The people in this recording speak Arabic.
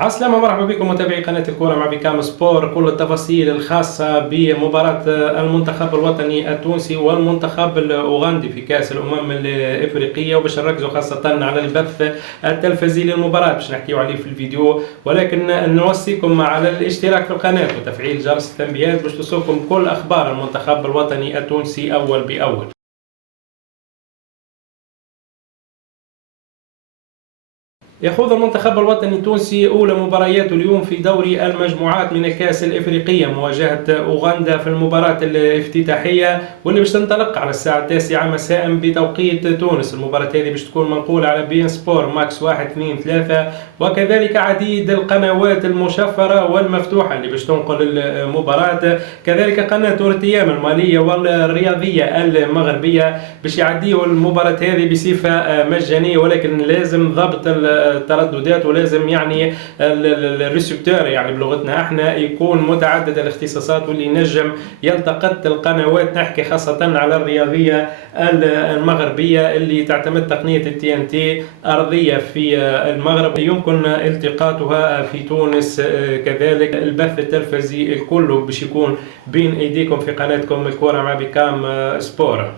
عسلامة، مرحبا بكم متابعي قناة الكورة مع بكام سبور. كل التفاصيل الخاصة بمباراة المنتخب الوطني التونسي والمنتخب الأوغندي في كأس الأمم الإفريقية، وباش نركزوا خاصة على البث التلفزي للمباراة باش نحكيو عليه في الفيديو، ولكن نوصيكم على الاشتراك في القناة وتفعيل جرس التنبيهات باش توصلكم كل أخبار المنتخب الوطني التونسي أول بأول. يخوض المنتخب الوطني التونسي أولى مبارياته اليوم في دوري المجموعات من الكأس الإفريقية مواجهة أوغندا في المباراة الافتتاحية، واللي باش تنطلق على الساعة 9 مساء بتوقيت تونس. المباراة هذه باش تكون منقولة على بين سبور ماكس 1 2 3، وكذلك عديد القنوات المشفرة والمفتوحة اللي باش تنقل المباراة، كذلك قناة تورتيام المالية والرياضية المغربية باش يعديوا المباراة هذه بصفة مجانية، ولكن لازم ضبط الترددات، ولازم يعني الريسبتور يعني بلغتنا احنا يكون متعدد الاختصاصات واللي ينجم يلتقط القنوات. نحكي خاصة على الرياضية المغربية اللي تعتمد تقنية التي ان تي أرضية في المغرب، يمكن التقاطها في تونس. كذلك البث التلفزي كله باش يكون بين ايديكم في قناتكم الكورة مع بكام سبور.